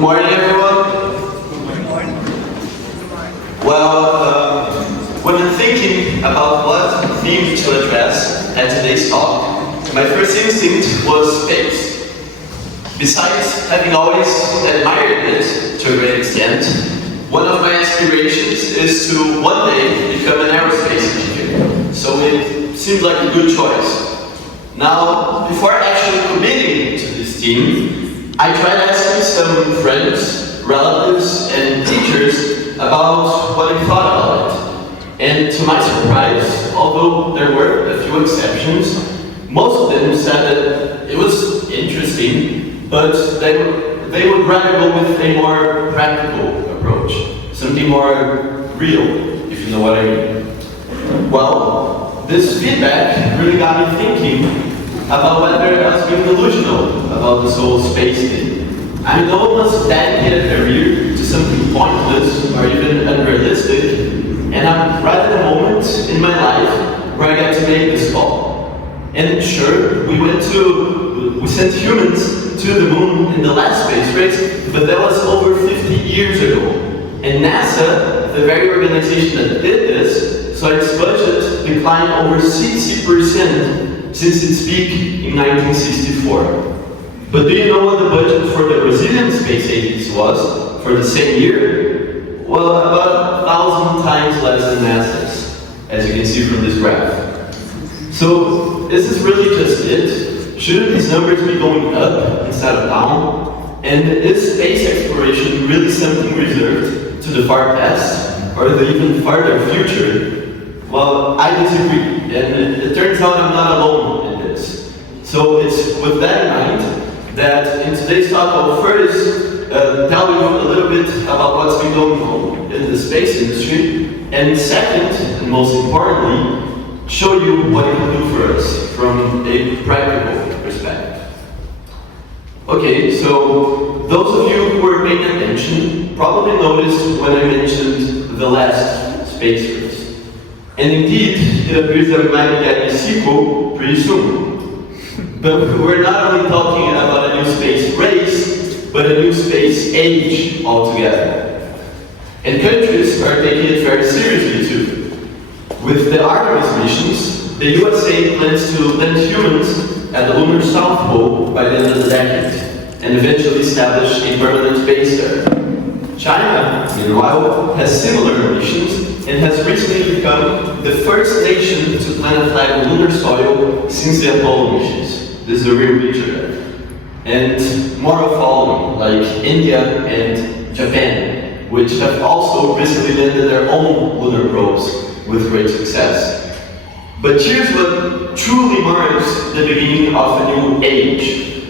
Good morning, everyone. Good morning. Well, when I'm thinking about what theme to address at today's talk, my first instinct was space. Besides having always admired it to a great extent, one of my aspirations is to one day become an aerospace engineer. So it seemed like a good choice. Now, before actually committing to this theme, I tried asking some friends, relatives, and teachers about what they thought about it. And to my surprise, although there were a few exceptions, most of them said that it was interesting, but they would rather go with a more practical approach, something more real, if you know what I mean. Well, this feedback really got me thinking about whether I was being delusional about this whole space thing. I know one wants to dedicate a career to something pointless or even unrealistic, and I'm right at a moment in my life where I get to make this call. And sure, we sent humans to the moon in the last space race, but that was over 50 years ago. And NASA, the very organization that did this, saw its budget decline over 60% since its peak in 1964. But do you know what the budget for the Brazilian space agency was for the same year? Well, about 1,000 times less than NASA's, as you can see from this graph. So, is this really just it? Shouldn't these numbers be going up instead of down? And is space exploration really something reserved to the far past, or the even farther future? Well, I disagree, and it turns out I'm not alone in this. So it's with that in mind that in today's talk I'll first tell you a little bit about what's been going on in the space industry, and second, and most importantly, show you what it can do for us from a practical perspective. Okay, so those of you who were paying attention probably noticed when I mentioned the last space race. And indeed, it appears that we might be getting a sequel pretty soon. But we're not only talking about a new space race, but a new space age altogether. And countries are taking it very seriously too. With the Artemis missions, the USA plans to land humans at the Lunar South Pole by the end of the decade, and eventually establish a permanent base there. China, meanwhile, has similar missions and has recently become the first nation to plant a flag on lunar soil since the Apollo missions. This is a real picture. And more are following, like India and Japan, which have also recently landed their own lunar probes with great success. But here's what truly marks the beginning of a new age.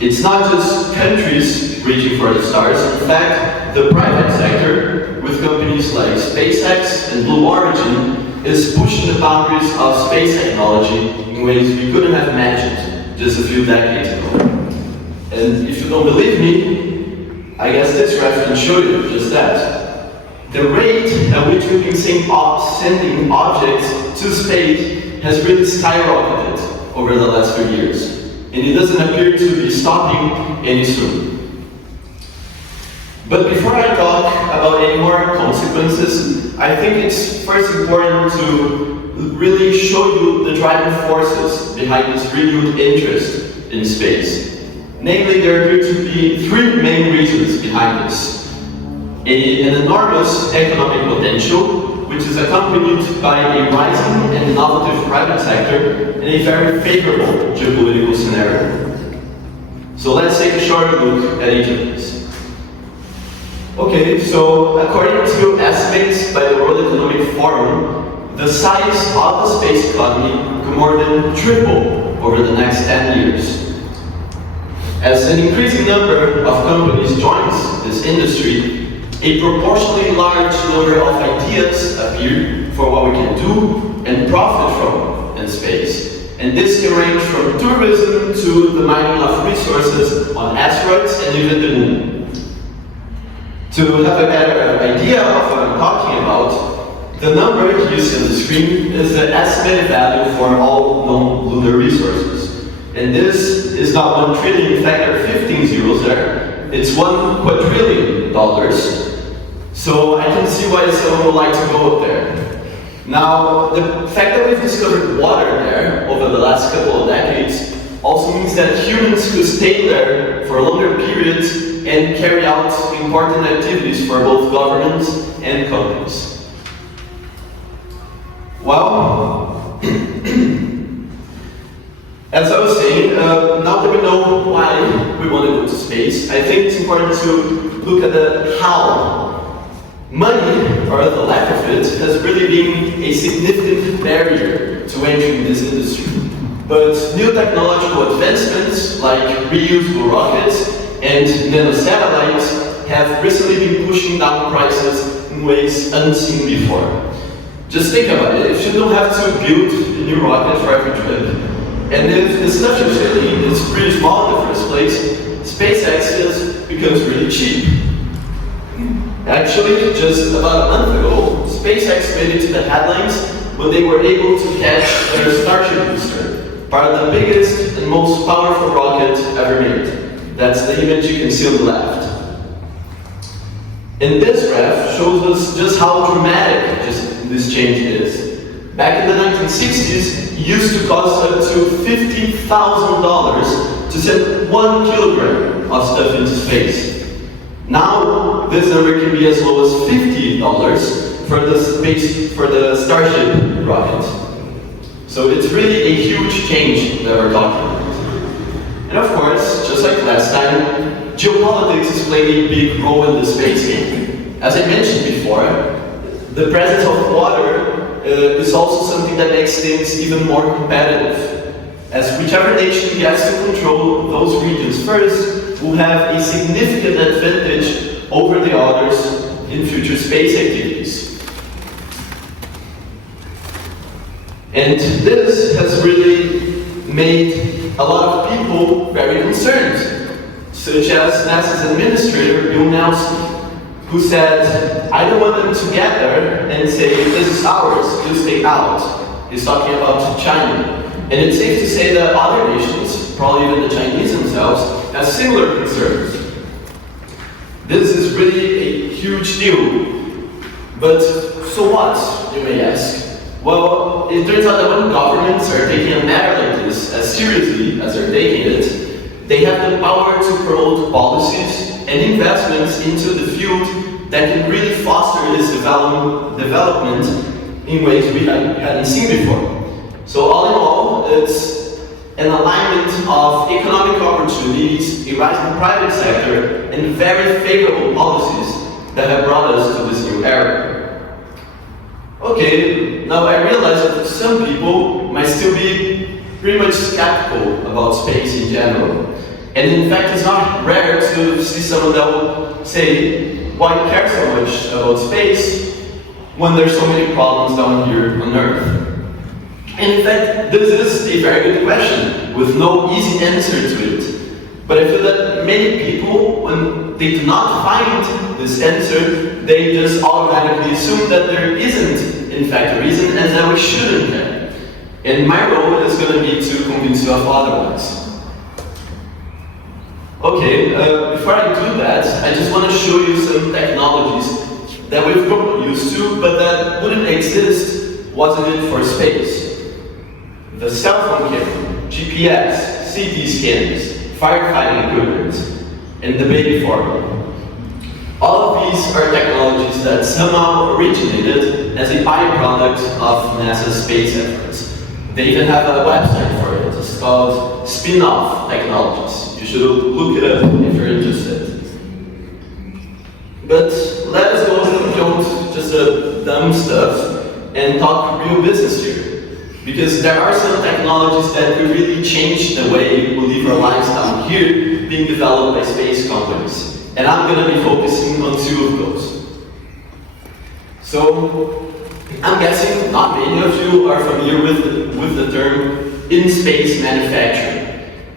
It's not just countries reaching for the stars. In fact, the private sector, with companies like SpaceX and Blue Origin, is pushing the boundaries of space technology in ways we couldn't have imagined just a few decades ago. And if you don't believe me, I guess this graph can show you just that. The rate at which we've been sending objects to space has really skyrocketed over the last few years. And it doesn't appear to be stopping any soon. But before I talk about any more consequences, I think it's first important to really show you the driving forces behind this renewed interest in space. Namely, there appear to be three main reasons behind this. An enormous economic potential, which is accompanied by a rising and innovative private sector and a very favorable geopolitical scenario. So let's take a short look at each of these. Okay, so according to estimates by the World Economic Forum, the size of the space economy could more than triple over the next 10 years. As an increasing number of companies joins this industry, a proportionally large number of ideas appear for what we can do and profit from in space. And this can range from tourism to the mining of resources on asteroids and even the moon. To have a better idea of what I'm talking about, the number you see on the screen is the estimated value for all known lunar resources. And this is not 1 trillion, in fact there are 15 zeros there, it's $1 quadrillion. So I can see why someone would like to go up there. Now, the fact that we've discovered water there over the last couple of decades also means that humans could stay there for longer periods and carry out important activities for both governments and companies. Well, as I was saying, now that we know why we want to go to space, I think it's important to look at the how. Money, or the lack of it, has really been a significant barrier to entering this industry. But new technological advancements like reusable rockets and nanosatellites have recently been pushing down prices in ways unseen before. Just think about it, if you don't have to build a new rocket for every trip, and if the stuff you're sailing is pretty small in the first place, SpaceX becomes really cheap. Actually, just about a month ago, SpaceX made it to the headlines when they were able to catch their Starship booster, part of the biggest and most powerful rocket ever made. That's the image you can see on the left. And this graph shows us just how dramatic this change is. Back in the 1960s, it used to cost up to $50,000 to send 1 kilogram of stuff into space. Now, this number can be as low as $50 for the Starship rocket. So it's really a huge change that we're talking about. And of course, just like last time, geopolitics is playing a big role in the space game. As I mentioned before, the presence of water is also something that makes things even more competitive, as whichever nation gets to control those regions first will have a significant advantage over the others in future space activities. And this has really made a lot of people very concerned, such as NASA's administrator, Bill Nelson, who said, I don't want them to get there and say, this is ours, you stay out. He's talking about China. And it's safe to say that other nations, probably even the Chinese themselves, have similar concerns. This is really a huge deal. But so what, you may ask? Well, it turns out that when governments are taking a matter like this as seriously as they're taking it, they have the power to promote policies and investments into the field that can really foster this development in ways we hadn't seen before. So all in all, it's an alignment of economic opportunities, a rising private sector, and very favorable policies that have brought us to this new era. Okay, now I realize that some people might still be pretty much skeptical about space in general. And in fact, it's not rare to see someone that will say, why care so much about space when there's so many problems down here on Earth? And in fact, this is a very good question, with no easy answer to it. But I feel that many people, when they do not find this answer, they just automatically assume that there isn't, in fact, a reason, and that we shouldn't care. And my role is going to be to convince you of otherwise. Okay, before I do that, I just want to show you some technologies that we've grown used to, but that wouldn't exist wasn't it for space. The cell phone camera, GPS, CT scans, firefighting equipment, and the baby formula. All of these are technologies that somehow originated as a byproduct of NASA's space efforts. They even have a website for it. It's called Spinoff Technologies. You should look it up if you're interested. But let us go beyond just the dumb stuff and talk real business here. Because there are some technologies that could really change the way we live our lives down here, being developed by space companies. And I'm going to be focusing on 2 of those. So, I'm guessing not many of you are familiar with the term in-space manufacturing.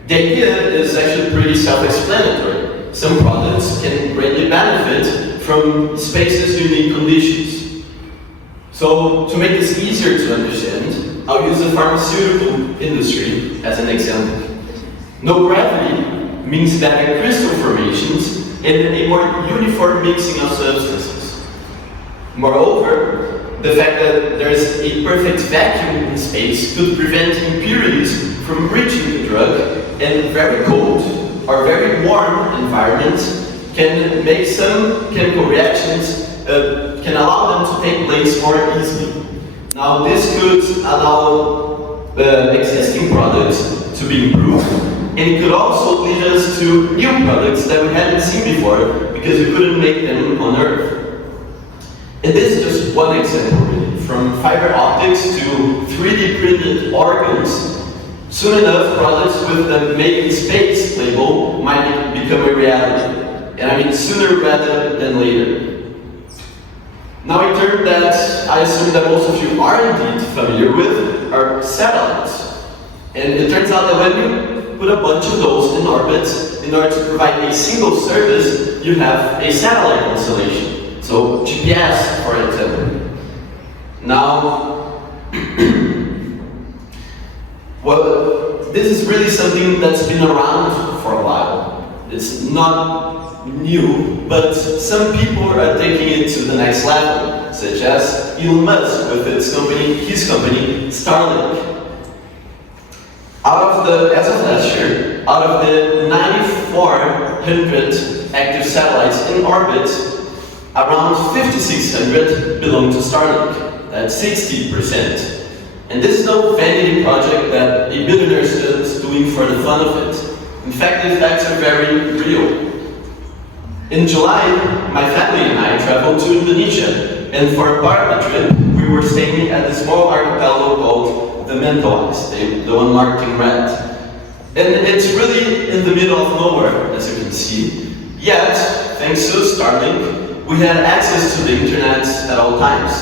The idea is actually pretty self-explanatory. Some products can greatly benefit from space's unique conditions. So, to make this easier to understand, I'll use the pharmaceutical industry as an example. No gravity means that in crystal formations, and a more uniform mixing of substances. Moreover, the fact that there is a perfect vacuum in space could prevent impurities from reaching the drug, and very cold or very warm environments can make some chemical reactions, can allow them to take place more easily. Now this could allow existing products to be improved, and it could also lead us to new products that we hadn't seen before because we couldn't make them on Earth. And this is just one example, really. From fiber optics to 3D printed organs, soon enough products with the Made in Space label might become a reality. And I mean sooner rather than later. Now a term that I assume that most of you are indeed familiar with are satellites. And it turns out that when you put a bunch of those in orbit, in order to provide a single service, you have a satellite constellation. So GPS, for example. Now, well, this is really something that's been around for a while. It's not new, but some people are taking it to the next level, such as Elon Musk with his company, Starink. As of last year, out of the 9,400 active satellites in orbit, around 5,600 belong to Starink. That's 60%. And this is no vanity project that a billionaire is doing for the fun of it. In fact, the effects are very real. In July, my family and I traveled to Indonesia, and for a part of the trip, we were staying at a small archipelago called the Mentawais, the one marked in red. And it's really in the middle of nowhere, as you can see. Yet, thanks to Starlink, we had access to the internet at all times.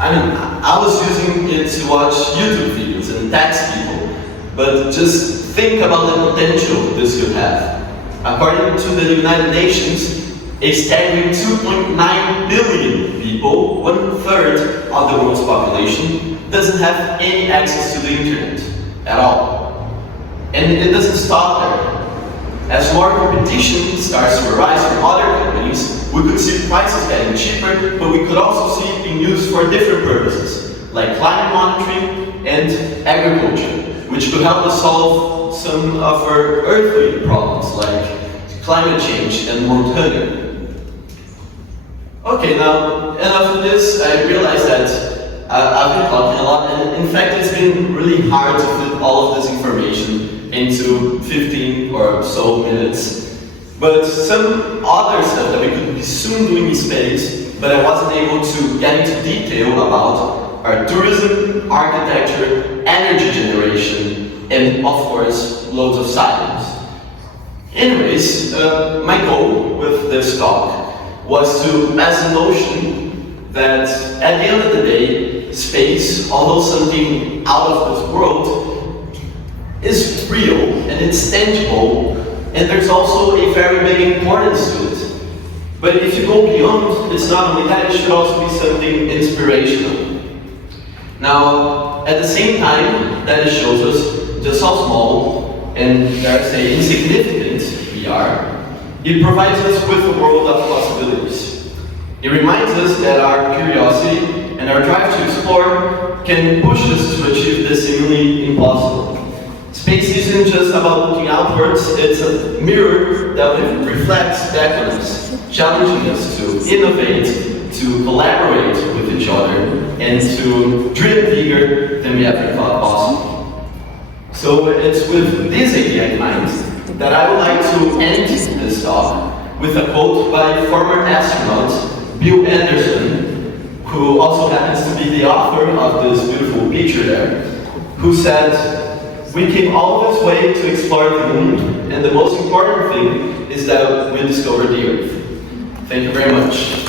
I mean, I was using it to watch YouTube videos and text people, but just think about the potential this could have. According to the United Nations, a staggering 2.9 billion people, 1/3 of the world's population, doesn't have any access to the internet at all. And it doesn't stop there. As more competition starts to arise from other companies, we could see prices getting cheaper, but we could also see it being used for different purposes, like climate monitoring and agriculture, which could help us solve some of our earthly problems, like climate change and world hunger. Okay, now, enough of this. I realize that I've been talking a lot, and in fact it's been really hard to fit all of this information into 15 or so minutes. But some other stuff that we could be soon doing in space, but I wasn't able to get into detail about, are tourism, architecture, energy generation, and of course, loads of science. Anyways, my goal with this talk was to pass the notion that at the end of the day, space, although something out of this world, is real and it's tangible, and there's also a very big importance to it. But if you go beyond, it's not only that, it should also be something inspirational. Now, at the same time that it shows us just how small and, dare I say, insignificant we are, it provides us with a world of possibilities. It reminds us that our curiosity and our drive to explore can push us to achieve the seemingly impossible. Space isn't just about looking outwards, it's a mirror that reflects back on us, challenging us to innovate, to collaborate with each other, and to dream bigger than we ever thought possible. So it's with this idea in mind that I would like to end this talk with a quote by former astronaut Bill Anderson, who also happens to be the author of this beautiful picture there, who said, "We came all this way to explore the moon, and the most important thing is that we discovered the Earth." Thank you very much.